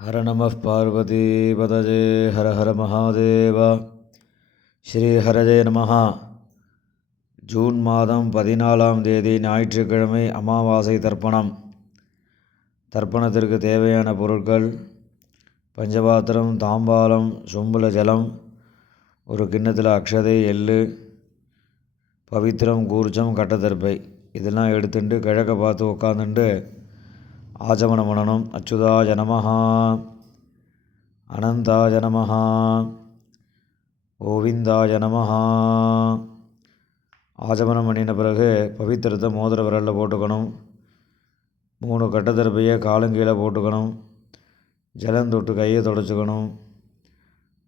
ஹர நம பார்வதி பதஜே ஹர ஹர மகாதேவா. ஸ்ரீஹரஜே நமஹா. ஜூன் மாதம் 14ஆம் தேதி ஞாயிற்றுக்கிழமை அமாவாசை தர்ப்பணம். தர்ப்பணத்திற்கு தேவையான பொருட்கள்: பஞ்சபாத்திரம், தாம்பாலம், சொம்புல ஜலம், ஒரு கிண்ணத்தில் அக்ஷதை, எள்ளு, பவித்திரம், கூர்ச்சம், கட்டத்தர்ப்பை இதெல்லாம் எடுத்துட்டு கிழக்க பார்த்து உட்காந்துட்டு ஆச்சமனம் பண்ணணும். அச்சுதாய நமஹா, அனந்தாய நமஹா, கோவிந்தாய நமஹா. ஆச்சமனம் பண்ணின பிறகு பவித்திரத்தை மோதிர விரலில் போட்டுக்கணும். 3 கட்டத்தர்ப்பையை காலங்கீழே போட்டுக்கணும். ஜலம் தொட்டு கையை தொடச்சிக்கணும்.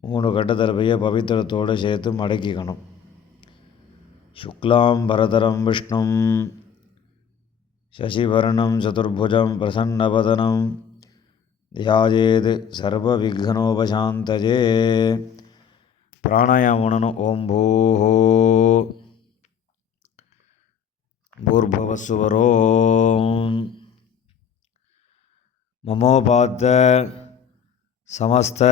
3 கட்டத்தர்ப்பையை பவித்திரத்தோடு சேர்த்து மடக்கிக்கணும். சுக்லாம் பரதரம் விஷ்ணும் சசிவர்ணம் சதுர்புஜம் பிரசன்னவதனம் தியாயேத் சர்வ விக்னோபசாந்தயே. பிராணாயாமம் பண்ணணும். ஓம் பூஹோ பூர்பவசுவரோம் மமோபாத்த சமஸ்த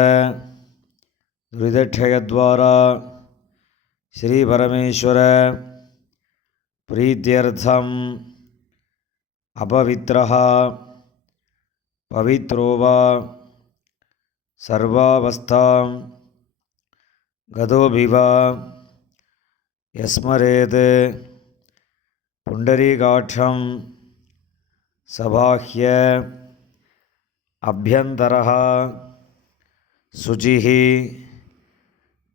துரிதக்ஷயத்வாரா ஸ்ரீ பரமேஸ்வர பிரீத்யர்த்தம் அபவித்ரஹ பவித்ரோ வா சர்வாவஸ்தாம் கதோபிவா யஸ்மரேத் புண்டரீகாட்சம் சபாஹ்ய அப்யந்தரஹ சுசிஹி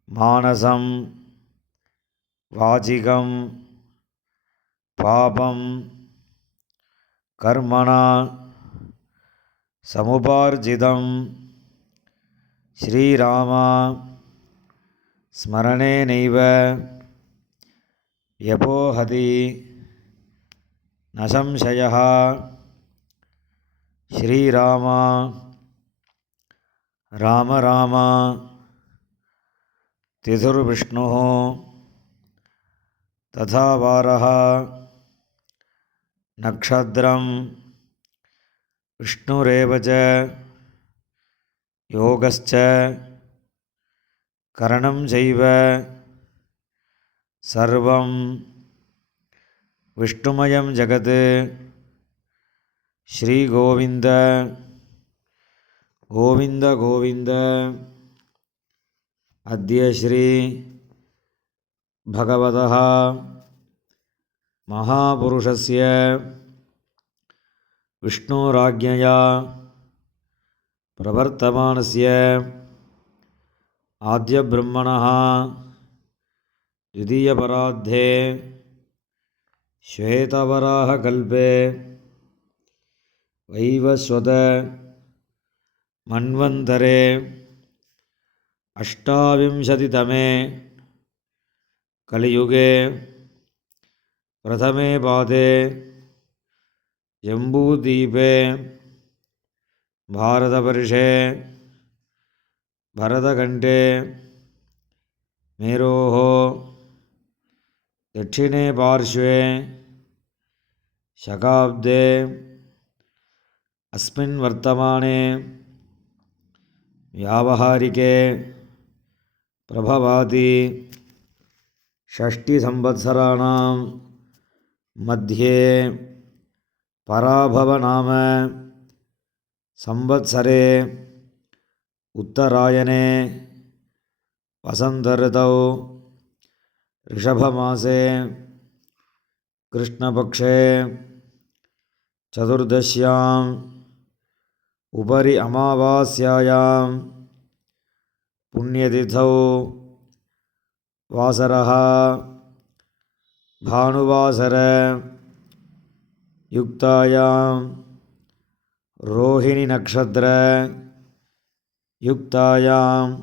மானசம் வாசிகம் பாபம் கர்மணா சமுபார்ஜிதம் ஸ்ரீராமா ஸ்மரணேனைவ யபோஹதி ந சம்சயः. ஸ்ரீராமா ராம ராம திதுர்விஷ்ணுः ததா வாரः நக்ஷத்ரம் விஷ்ணுரேவ ச யோகஸ்ச கரணம் சைவ சர்வம் விஷ்ணுமயம் ஜகத். ஸ்ரீ கோவிந்த கோவிந்த கோவிந்த. அத்ய ஸ்ரீ பகவதः மகாபுருஷஸ்ய விஷ்ணுராஜ்ஞயா பிரவர்த்தமானஸ்ய ஆத்யபிரம்மணः த்விதீயபரார்த்தே ஸ்வேதவராஹகல்பே வைவஸ்வத மன்வந்தரே அஷ்டாவிம்சதிதமே கலியுகே பிரதமே பாதே ஜம்பூதீபே பாரதவர்ஷே பரதகண்டே மேரோः தட்சிணே பார்ஷ்வே சகாப்தே அஸ்மின் வர்த்தமானே வியாவஹாரிகே பிரபவாதி ஷஷ்டி சம்வத்சராணாம் மத்தியே பராபவ நாம சம்வத்சரே உத்தராயணே வசந்த ரிதௌ ரிஷபமாசே கிருஷ்ணபக்ஷே சதுர்தஷ்யாம் உபரி அமாவாஸ்யாயாம் புண்ணியதிதௌ வாசரः பானுவாசர யுக்தாயாம் ரோஹிணி நக்ஷத்ர யுக்தாயாம்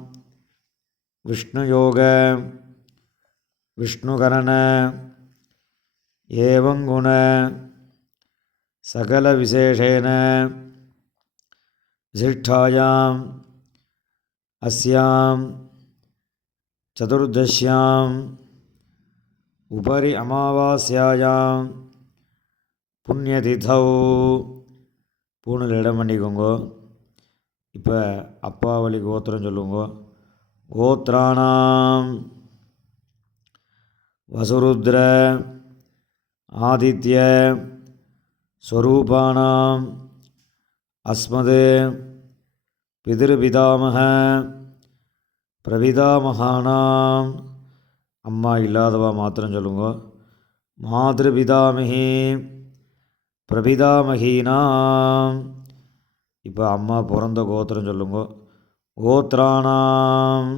விஷ்ணுயோக விஷ்ணுகரண ஏவங்குண சகல விசேஷேன விசிஷ்டாயாம் அஸ்யாம் சதுர்தஷ்யாம் உபரி அமாவாஸ்யாயாம் புண்ணியதிதௌ. பூணில் இடம் பண்ணிக்கோங்க. இப்போ அப்பா வழி கோத்திரம் சொல்லுங்க. கோத்ராணாம் வசுருத்ர ஆதித்ய ஸ்வரூபானாம் அஸ்மது பிதிருபிதாமக பிரபிதாமகானாம். அம்மா இல்லாதவா மாத்திரம் சொல்லுங்க. மாதிருபிதாமகி பிரபிதாமகீனாம். இப்போ அம்மா பிறந்த கோத்திரம் சொல்லுங்க. கோத்ராணாம்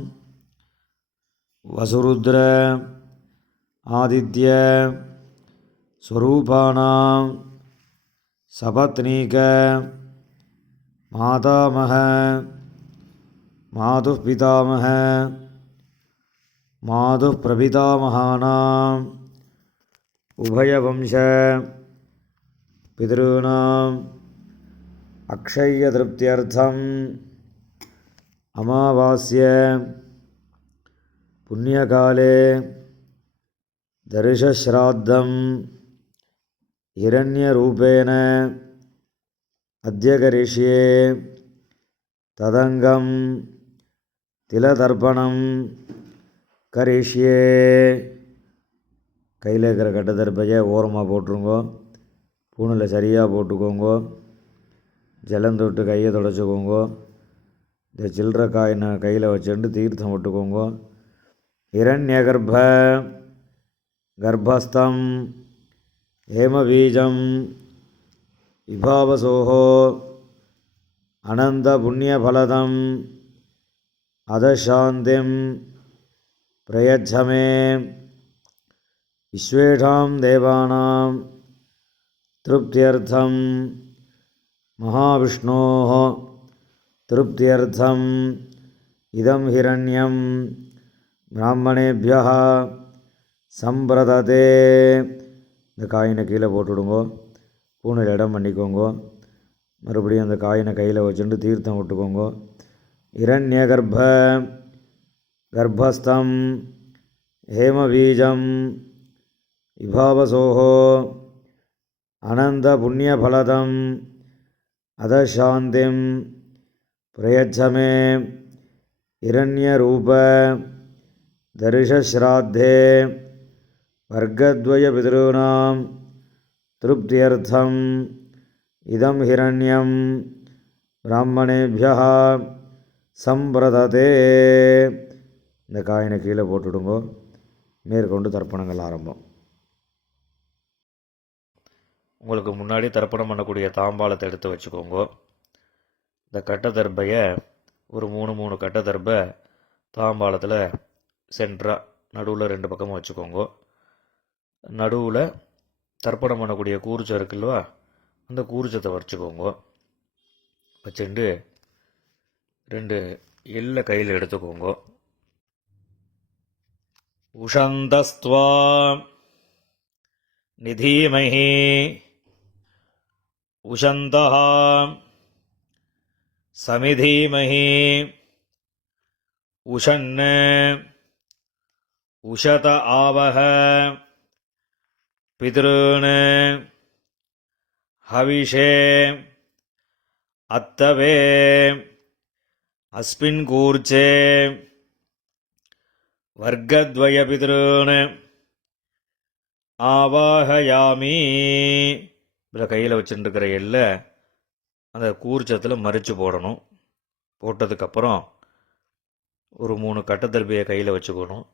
வசுருத்ர ஆதித்ய ஸ்வரூபானாம் சபத்னீக மாதாமக மாதுபிதாமக மாது பிரபிதாமகானாம் உபயவம்ச பிதॄணாம் அக்ஷய திருப்தியர்த்தம் அமாவாஸ்ய புண்ணியகாலே தரிசஸ்ராத்தம் இரண்யரூபேண அத்ய கரிஷ்யே ததங்கம் திலதர்ப்பணம் கரிஷ்யே. கையில் இருக்கிற கட்டத்தர்ப்பையை ஓரமாக போட்டுருங்கோ. பூணில் சரியாக போட்டுக்கோங்க. ஜலம் தொட்டு கையை தொடச்சிக்கோங்க. இந்த சில்லற காயினை கையில் வச்சுட்டு தீர்த்தம் விட்டுக்கோங்க. இரண்யகர்ப்ப கர்ப்பஸ்தம் ஹேமபீஜம் விபாவசோஹோ அனந்த புண்ணியபலதம் அதசாந்திம் பிரயச்சமே. விஸ்வேஷாம் தேவானாம் திருப்தியர்த்தம் மகாவிஷ்ணோः திருப்தியர்த்தம் இதம் ஹிரண்யம் பிராமணேபியः சம்பிரததே. இந்த காயினை கீழே போட்டுவிடுங்கோ. பூனையில் இடம் பண்ணிக்கோங்கோ. மறுபடியும் அந்த காயினை கையில் வச்சுட்டு தீர்த்தம் விட்டுக்கோங்கோ. இரண்யகர்ப்ப கர்ப்பஸ்தம் ஹேமபீஜம் விபாவசோஹோ அனந்த புண்ணியபலதம் அதசாந்திம் பிரயச்சமே. இரண்யரூப தரிசஸ்ராத்தே வர்க்கத்வய பிதॄணாம் திருப்தியர்த்தம் இதம் ஹிரண்யம் பிராமணேபியः சம்பிரததே. இந்த காயினை கீழே போட்டுவிடுங்கோ. மேற்கொண்டு தர்ப்பணங்கள் ஆரம்பம். உங்களுக்கு முன்னாடி தர்ப்பணம் பண்ணக்கூடிய தாம்பாளத்தை எடுத்து வச்சுக்கோங்க. இந்த கட்டத்தர்பையை ஒரு 3 கட்டத்தர்பை தாம்பாளத்தில் சென்டராக நடுவில் 2 பக்கமும் வச்சுக்கோங்க. நடுவில் தர்ப்பணம் பண்ணக்கூடிய கூர்ச்சம் இருக்குல்வா, அந்த கூர்ச்சத்தை வச்சுக்கோங்க. வச்சுட்டு 2 எள்ளை கையில் எடுத்துக்கோங்க. உஷந்தஸ்த்வா நிதீமஹி உஷந்தஹ சமிதீமஹி உஷன்ன உஷத ஆவஹ பித்ருன் ஹவிஷே அத்தவே அஸ்மின் கூர்ச்சே வர்க்கத்வய பித்ருன் ஆவாஹயாமி. இதில் கையில் வச்சுட்டுருக்கிற எல்லை அந்த கூர்ச்சத்தில் மறித்து போடணும். போட்டதுக்கப்புறம் ஒரு 3 கட்டத்தர்பியை கையில் வச்சுக்கணும்.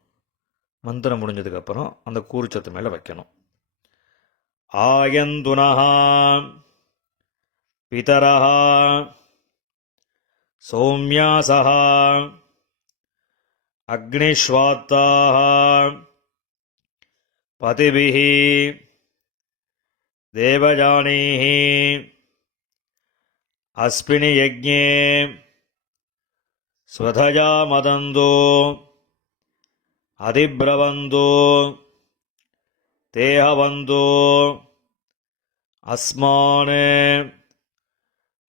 மந்திரம் முடிஞ்சதுக்கப்புறம் அந்த கூர்ச்சத்து மேலே வைக்கணும். ஆயந்துனஹா பிதரஹா சௌமியாசஹா அக்னிஸ்வாத்தாஹா பதிபிஹி தேவஜானீஹி அஸ்மினி யஜ்ஞே ஸ்வதயா மதந்தோ அதிப்ரவந்தோ தேஹவந்தோ அஸ்மான்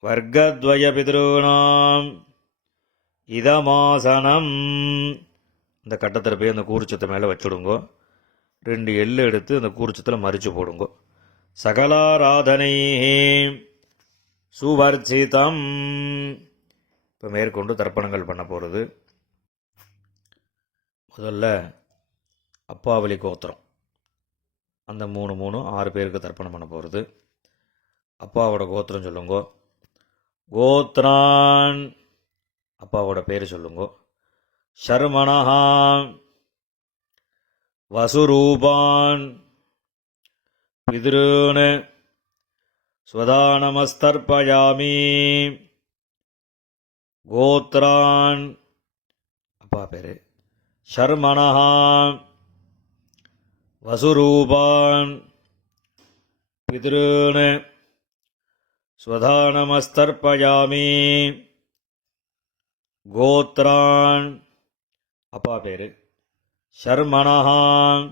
வர்க்கத்வய பித்ருணாம் இதமாசனம். இந்த கட்டத்தில் போய் அந்த கூர்ச்சத்தை மேலே வச்சுடுங்கோ. 2 எள்ளு எடுத்து அந்த கூர்ச்சத்தில் மறித்து போடுங்கோ. சகலாராதனை சுவர்ச்சிதம் இப்போ மேற்கொண்டு தர்ப்பணங்கள் பண்ண போகிறது. முதல்ல அப்பாவளி கோத்திரம், அந்த 6 பேருக்கு தர்ப்பணம் பண்ண போகிறது. அப்பாவோட கோத்திரம் சொல்லுங்க. கோத்ரான், அப்பாவோட பேர் சொல்லுங்க. ஷர்மணஹாம் வசுரூபான் பித்ருன் ஸ்வதானமஸ்தர்ப்பயாமி. கோத்ரான், அப்பா பேர். ஷர்மணஹாம் வசுரூபான் பித்ருன் ஸ்வதானமஸ்தர்ப்பயாமி. கோத்ரான், அப்பா பேர். ஷர்மணஹாம்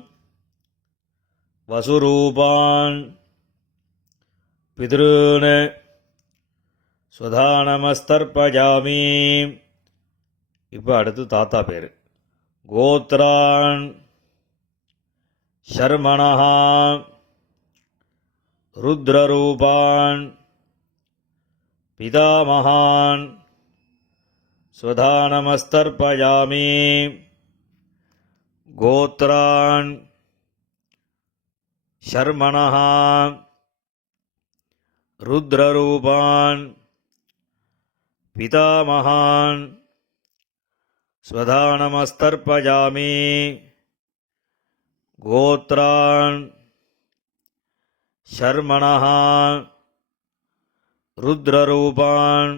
வசுரூபான் பித்ருன் ஸ்வதானமஸ்தர்ப்பயாமி. இப்போ அடுத்து தாத்தா பேர். கோத்ரான் ஷர்மணஹாம் ருத்ரரூபான் பிதாமகான் ஸ்வதானமஸ்தர்ப்பயாமி. கோத்ரான் ஷர்மணஹாம் ருத்ரரூபான் பிதாமகான் ஸ்வதானமஸ்தர்ப்பயாமி. கோத்ரான் ஷர்மணஹாம் ருத்ரரூபான்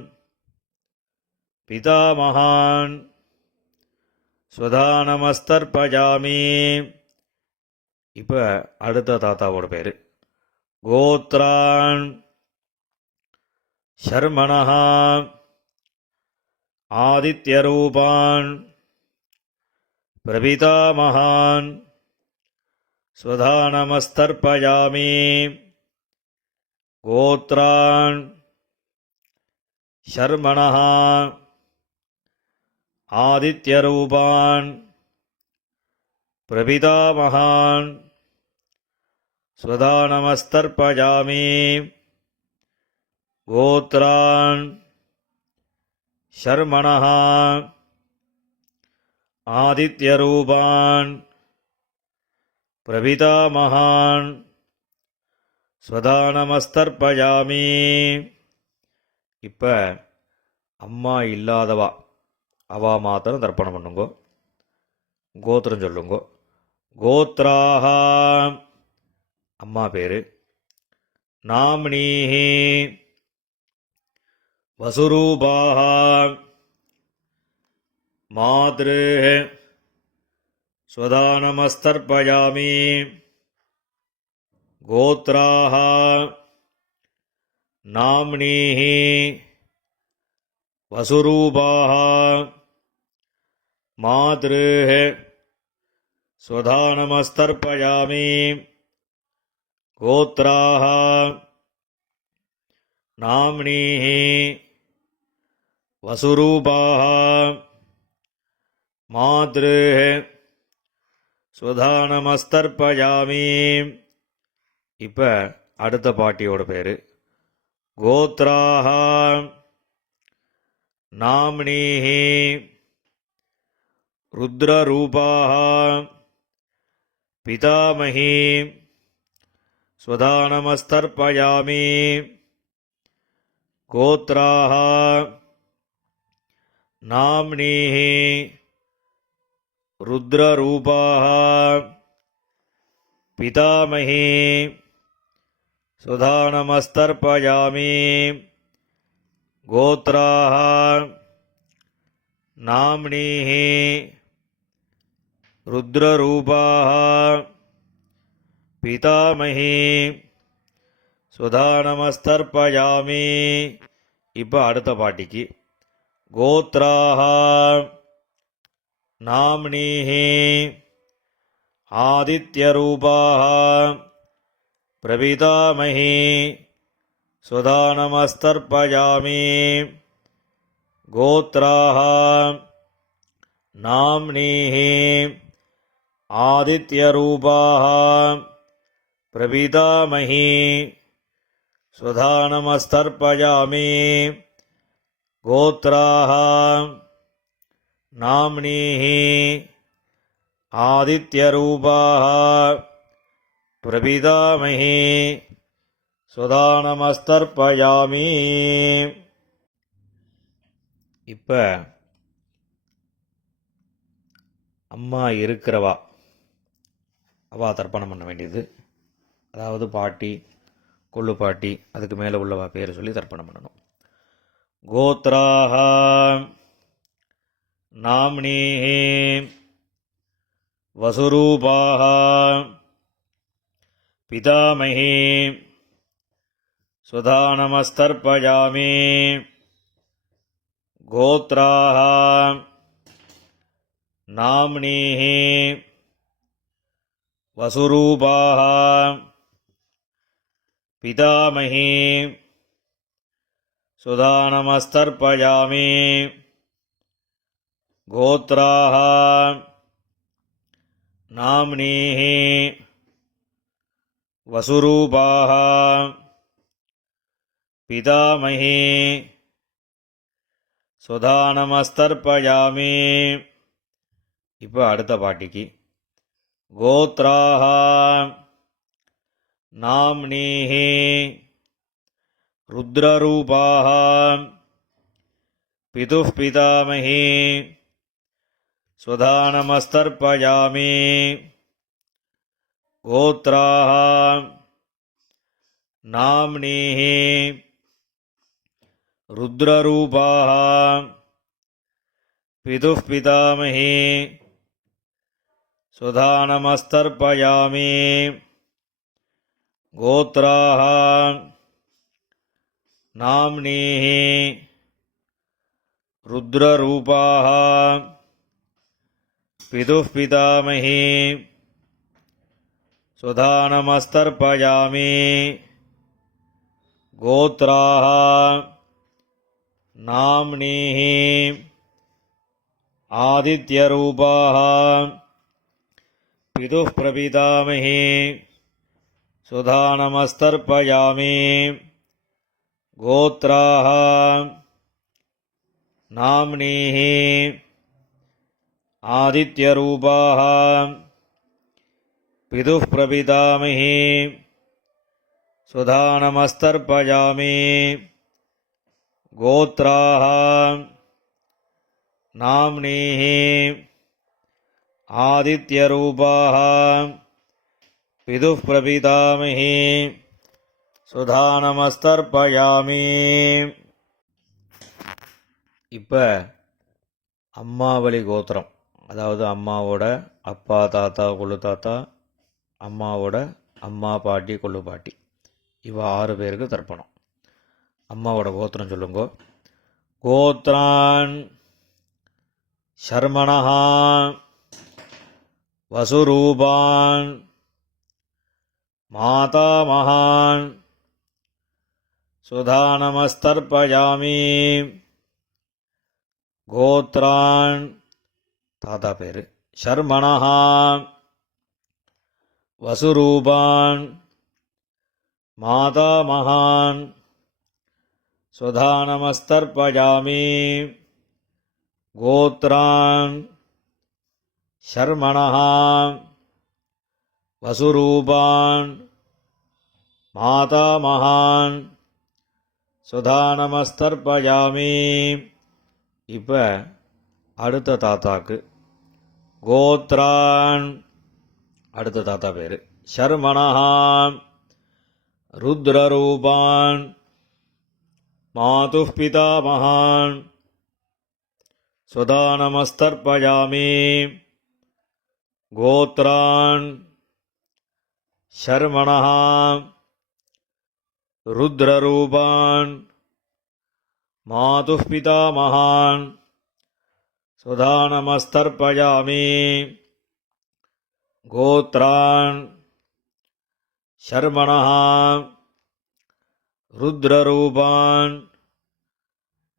பிதாமகான் ஸ்வதானமஸ்தர்ப்பயாமி. இப்போ அடுத்த தாத்தாவோட பேர். கோத்ரான் ஷர்மணஹாம் ஆதித்யரூபான் பிரபிதாமகான் ஸ்வதானமஸ்தர்ப்பயாமி. கோத்ரான் ஷர்மணஹாம் ஆதித்யரூபான் பிரபிதாமகான் ஸ்வதானமஸ்தர்ப்பயாமி. கோத்ரான் ஷர்மணஹாம் ஆதித்யரூபான் பிரபிதாமகான் ஸ்வதானமஸ்தர்ப்பயாமி. இப்போ அம்மா இல்லாதவா அவா மாத்திரம் தர்ப்பணம் பண்ணுங்கோ. கோத்திரம் சொல்லுங்கோ. கோத்ராஹ, அம்மா பேர். நாம்னீஹி வசுரூபாஹ மாத்ரு ஸ்வதானமஸ்தர்ப்பயாமி. கோத்ராஹ நாம்னீஹி வசுரூபாஹ மாத்ரு ஸ்வதானமஸ்தர்ப்பயாமி. கோத்ராஹ நாம்னீஹி வசுரூபாஹ மாத்ரு ஸ்வதானமஸ்தர்ப்பயாமி. இப்போ அடுத்த பாட்டியோட பேர். கோத்ராஹ நாம்னீஹி ருத்ரரூபாஹ பிதாமகி ஸ்வதானமஸ்தர்ப்பயாமி. கோத்ராஹ நாம்னீஹி ருத்ரரூபாஹ பிதாமகி ஸ்வதானமஸ்தர்ப்பயாமி. கோத்ராஹ நாம்னீஹி ருத்ரரூபாஹ பிதாமகி ஸ்வதானமஸ்தர்ப்பயாமி. இப்போ அடுத்த பாட்டிக்கு. கோத்ராஹ நாம்னீஹி ஆதித்யரூபாஹ பிரபிதாமகி ஸ்வதானமஸ்தர்ப்பயாமி. கோத்ராஹ நாம்னீஹி ஆதித்யரூபாஹ பிரபிதாமகி ஸ்வதானமஸ்தர்ப்பயாமி. கோத்ராஹ நாம்னீஹ ஆதித்யரூபாஹ பிரபிதாமஹி சுதானமஸ்தர்ப்பயாமி. இப்போ அம்மா இருக்கிறவா அவா தர்ப்பணம் பண்ண வேண்டியது. அதாவது பாட்டி, கொள்ளு பாட்டி, அதுக்கு மேலே உள்ளவா பேர் சொல்லி தர்ப்பணம் பண்ணணும். கோத்ராஹ நாம்னீஹ வசுரூபாஹ பிதாமஹி சுதானமஸ்தர்ப்பயாமி. கோத்ராஹ நாம்னீஹ வசுரூபாஹ பிதாமஹி சுதானமஸ்தர்ப்பயாமி. கோத்ராஹ நாம்னீஹ வசுரூபாஹ பிதாமஹி சுதானமஸ்தர்ப்பயாமி. இப்போ அடுத்த பாட்டிக்கு கோத்ராஹ நாம்னீஹ ருத்ரரூபாஹ பிதுः பிதாமஹி சுதானமஸ்தர்ப்பயாமி. கோத்ராஹ நாம்னீஹ ருத்ரரூபாஹ பிதுः பிதாமஹி சுதானமஸ்தர்ப்பயாமி. கோத்ராஹ நாம்னீஹ ருத்ரரூபாஹ பிதுः பிதாமஹி சுதானமஸ்தர்ப்பயாமி. கோத்ராஹ நாம்னீஹ ஆதித்யரூபாஹ பிதுः பிரபிதாமஹி சுதானமஸ்தர்ப்பயாமி. கோத்ராஹ நாம்னீஹ ஆதித்யரூபாஹ பிதுः பிரபிதாமஹி சுதானமஸ்தர்ப்பயாமி. கோத்ராஹ நாம்னீஹ ஆதித்யரூபாஹ பிதுः பிரபிதாமஹி சுதானமஸ்தர்ப்பயாமி. இப்போ அம்மாவளி கோத்திரம், அதாவது அம்மாவோட அப்பா, தாத்தா, கொள்ளு தாத்தா, அம்மாவோட அம்மா, பாட்டி, கொள்ளு பாட்டி, இவ 6 பேருக்கு தர்ப்பணம். அம்மாவோட கோத்திரம் சொல்லுங்க. கோத்ரான் ஷர்மணஹ வசுரூபான் மாதாமகான் சுதானமஸ்தர்ப்பயாமி. கோத்ரான் தாத்தா பேர் ஷர்மணஹ வசுரூபான் மாதாமகான் சுதானமஸ்தர்ப்பயாமி. கோத்ரான் ஷர்மணஹ வசுரூபான் மாதாமகான் சுதானமஸ்தர்ப்பயாமி. இப்போ அடுத்த தாத்தாக்கு கோத்ரான், அடுத்த தாத்தா பேர் ஷர்மணஹ ருத்ரரூபான் மாதுः பிதாமகான் சுதானமஸ்தர்ப்பயாமி. கோத்ரான் ஷர்மணஹ ருத்ரரூபான் மாதுः பிதாமகான் சுதானமஸ்தர்ப்பயாமி. கோத்ரான் ஷர்மணஹ ருத்ரரூபான்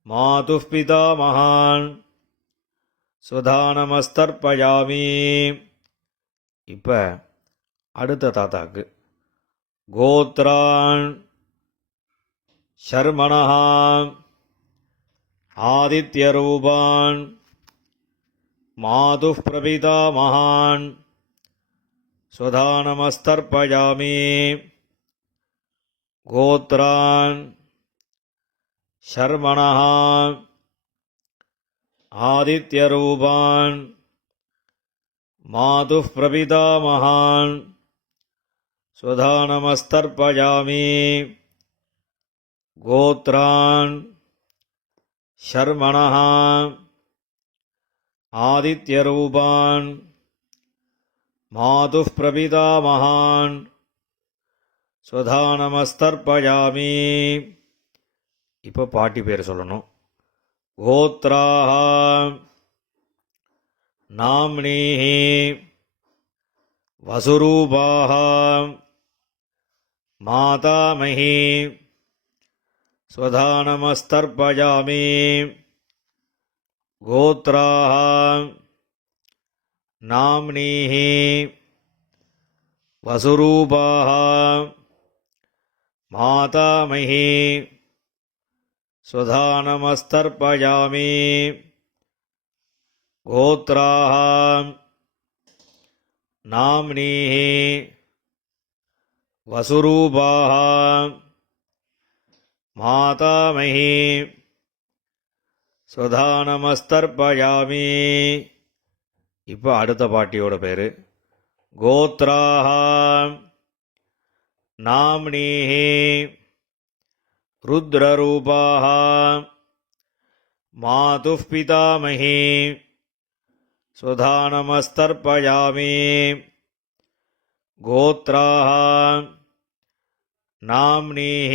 மாதுः பிதாமகான் சுதானமஸ்தர்ப்பயாமி. இப்போ அடுத்த தாத்தாக்கு கோத்ரான் ஷர்மணஹ ஆதித்யரூபான் மாதுः பிரபிதாமகான் ஸ்வதானமஸ்தர்ப்பயாமி கோத்ரான் ஷர்மணः ஆதித்யரூபான் மாதுः பிரபிதாமகான் ஸ்வதானமஸ்தர்ப்பயாமி கோத்ரான் ஷர்மணः ஆதித்யரூபான் மாதுः பிரபிதாமகான் ஸ்வதானமஸ்தர்ப்பயாமி. இப்போ பாட்டி பேர் சொல்லணும். கோத்ராஹ நாம்னீஹ வசுரூபாஹ மாதாமஹி ஸ்வதானமஸ்தர்ப்பயாமி. கோத்ராஹ நாம்னீஹ வசுரூபாஹ மாதாமஹி ஸ்வதானமஸ்தர்ப்பயாமி. கோத்ராஹ நாம்னீஹ வசுரூபாஹ மாதாமஹி ஸ்வதானமஸ்தர்ப்பயாமி. இப்போ அடுத்த பாட்டியோட பேர். கோத்ராஹ நாம்னீஹ ருத்ரரூபாஹ மாதுः பிதாமஹி ஸ்வதானமஸ்தர்ப்பயாமி. கோத்ராஹ நாம்னீஹ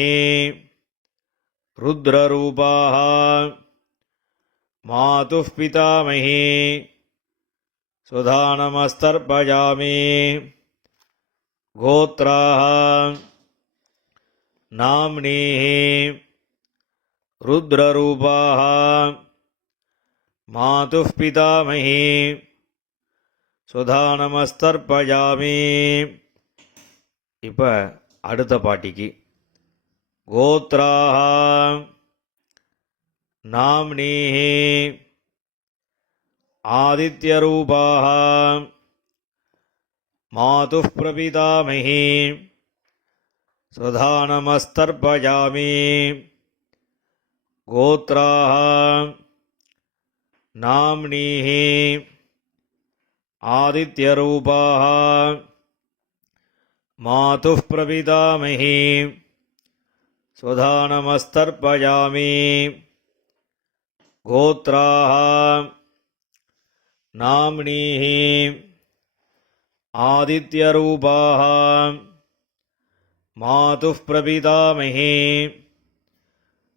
ருத்ரரூபாஹ மாதுः பிதாமஹி ஸ்வதானமஸ்தர்ப்பயாமி. கோத்ராஹ நாம்னீஹ ருத்ரரூபாஹ மாதுः பிதாமஹி ஸ்வதானமஸ்தர்ப்பயாமி. இப்போ அடுத்த பாட்டிக்கு. கோத்ராஹ நாம்னீஹ ஆதித்யரூபாஹ மாதுः பிரபிதாமஹி ஸ்வதானமஸ்தர்ப்பயாமி. கோத்ராஹ நாம்னீஹ ஆதித்யரூபாஹ மாதுः பிரபிதாமஹி ஸ்வதானமஸ்தர்ப்பயாமி. கோத்ராஹ நாம்னீஹ ஆதித்யரூபாஹ மாதுः பிரபிதாமஹி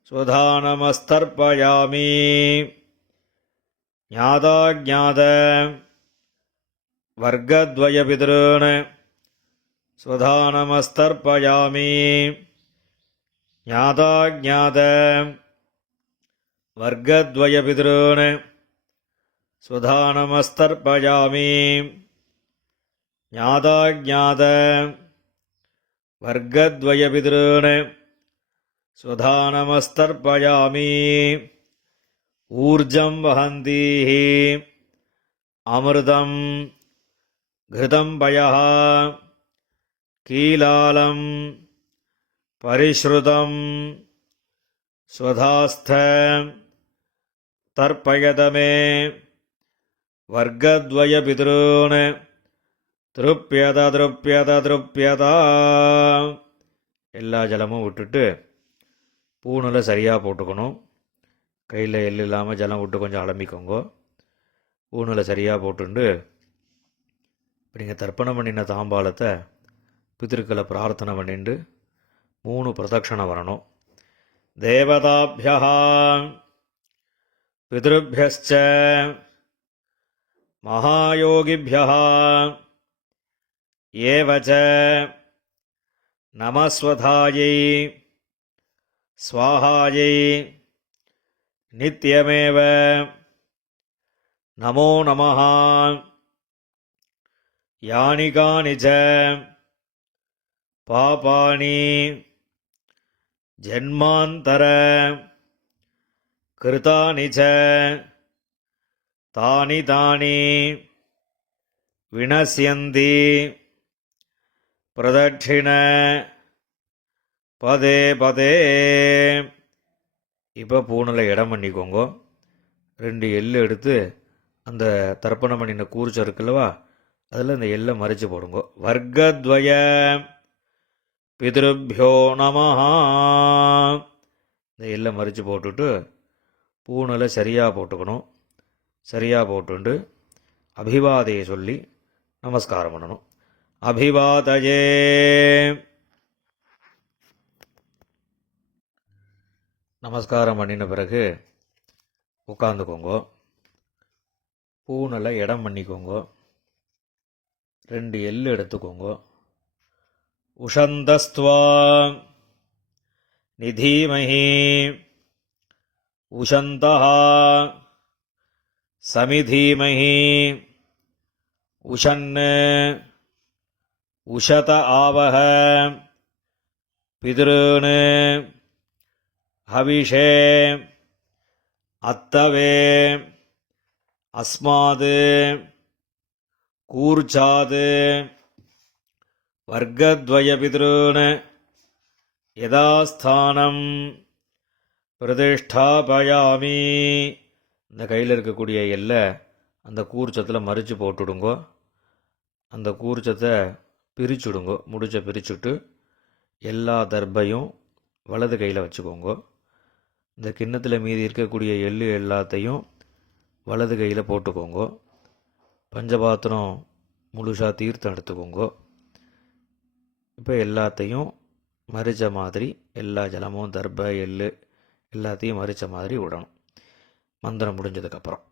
ஸ்வதானமஸ்தர்ப்பயாமி. ஞாதாஜ்ஞாத வர்க்கத்வயபிதॄன் ஸ்வதானமஸ்தர்ப்பயாமி. ஞாதாஜ்ஞாத வர்க்கத்வயபிதॄன் ஸ்வதானமஸ்தர்ப்பயாமி. ஞாதாஜ்ஞாத வர்க்கத்வயபிதॄன் ஸ்வதானமஸ்தர்ப்பயாமி. ஊர்ஜம் வஹந்தீஹ அமிர்தம் கிருதம் பயः கீலாலம் பரிஸ்ருதம் ஸ்வதாஸ்த தர்ப்பயதமே வர்க்கத்வயபிதॄன் திருப்யத திருப்யத திருப்யதா. எல்லா ஜலமும் விட்டுட்டு பூணில் சரியாக போட்டுக்கணும். கையில் எள்ளு இல்லாமல் ஜலம் விட்டு கொஞ்சம் அலம்பிக்கோங்க. பூணில் சரியாக போட்டுண்டு இப்போ நீங்கள் தர்ப்பணம் பண்ணின தாம்பாலத்தை பித்திருக்களை பிரார்த்தனை பண்ணிட்டு 3 பிரதட்சணம் வரணும். தேவதாபியः பித்ருभ्यश्च மகாயோகிभ्यः ஏவச்ச நமஸ்வதாயை ஸ்வாஹாயை நித்யமேவ நமோ நமः. யானி கானி ச பாபானி ஜன்மாந்தர கிருதானி ச தானி தானி வினஸ்யந்தி பிரதட்சிண பதே பதே. இப்போ பூணில் இடம் பண்ணிக்கோங்க. 2 எள்ளு எடுத்து அந்த தர்ப்பணம் பண்ணின கூர்ச்சம் இருக்குல்லவா, அதில் இந்த எள்ளை மறைச்சு போடுங்க. வர்க்கத்வய பிதிருபியோ நமஹா. இந்த எள்ளை மறைச்சு போட்டுட்டு பூணில் சரியாக போட்டுக்கணும். சரியாக போட்டுண்டு அபிவாதையை சொல்லி நமஸ்காரம் பண்ணணும். அபிவாதயே. நமஸ்காரம் பண்ணின பிறகு உட்காந்துக்கோங்க. பூணில் இடம் பண்ணிக்கோங்க. 2 எள்ளு எடுத்துக்கோங்க. உஷந்தஸ்துவா நிதீமஹி உஷந்தஹ சமிதீமஹி உஷன் உஷத ஆவஹ பித்ருன் ஹவிஷே அத்தவே அஸ்மாத் கூர்ச்சாத் வர்க்கத்வய பித்ருன் யதாஸ்தானம் பிரதிஷ்டாபயாமி. இந்த கையில் இருக்கக்கூடிய எல்லை அந்த கூர்ச்சத்தில் மறித்து போட்டுடுங்கோ. அந்த கூர்ச்சத்தை பிரிச்சுடுங்கோ. முடிச்ச பிரிச்சுட்டு எல்லா தர்பையும் வலது கையில் வச்சுக்கோங்க. இந்த கிண்ணத்தில் மீதி இருக்கக்கூடிய எள்ளு எல்லாத்தையும் வலது கையில் போட்டுக்கோங்க. பஞ்சபாத்திரம் முழுசாக தீர்த்தம் எடுத்துக்கோங்க. இப்போ எல்லாத்தையும் மறித்த மாதிரி எல்லா ஜலமும் தர்பை எள்ளு எல்லாத்தையும் மறித்த மாதிரி விடணும். மந்திரம் முடிஞ்சதுக்கப்புறம்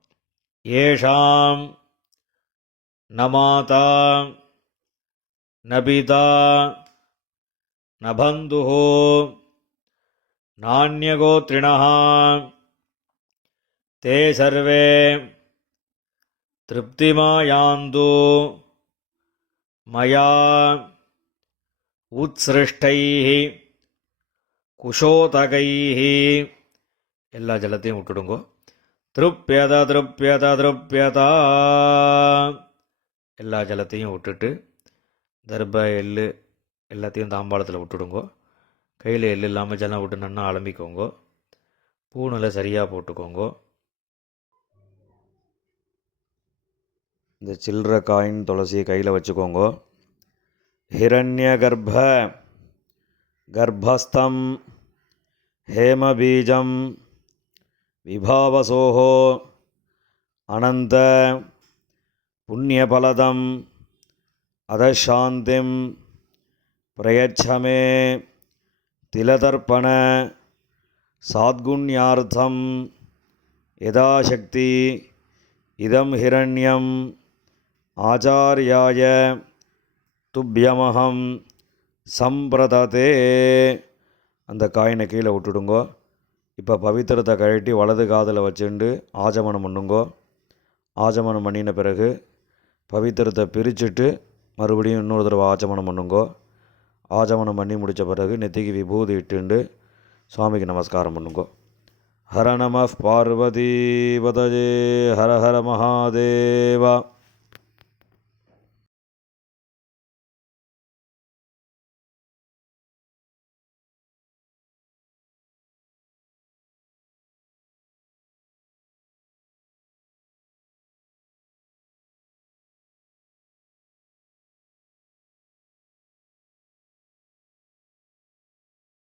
ஏஷாம் நமாதா நபிதா நபந்துஹோ நான்யகோத்ரிணः தே சர்வே திருப்திமாயாந்து மயா உத்ஸ்ருஷ்டைः குஷோதகைः. எல்லா ஜலத்தையும் விட்டுடுங்கோ. திருப்யத திருப்யத திருப்யதா. எல்லா ஜலத்தையும் விட்டுட்டு தர்ப எள்ளு எல்லாத்தையும் தாம்பாளத்தில் விட்டுடுங்கோ. கையில் எள்ளு இல்லாமல் ஜலம் விட்டு நன்னா அலம்பிக்கோங்க. பூணில் சரியாக போட்டுக்கோங்க. இந்த சில்லற காயின் துளசியை கையில் வச்சுக்கோங்க. ஹிரண்ய கர்ப்ப கர்ப்பஸ்தம் ஹேமபீஜம் விபாவசோஹோ அனந்த புண்ணியபலதம் அதசாந்திம் பிரயச்சமே திலதர்ப்பண சாத்குண்யார்த்தம் யதாசக்தி இதம் ஹிரண்யம் ஆச்சார்யாய துப்யமஹம் சம்பிரததே. அந்த காயினை கீழே விட்டுடுங்கோ. இப்போ பவித்திரத்தை கழட்டி வலது காதில் வச்சுண்டு ஆஜமனம் பண்ணுங்கோ. ஆஜமனம் பண்ணின பிறகு பவித்திரத்தை பிரிச்சுட்டு மறுபடியும் இன்னொரு தடவை ஆஜமனம் பண்ணுங்கோ. ஆஜமனம் பண்ணி முடித்த பிறகு நெத்திக்கு விபூதி இட்டுண்டு சுவாமிக்கு நமஸ்காரம் பண்ணுங்கோ. ஹர நம பார்வதி பதஜே ஹர ஹர மகாதேவா.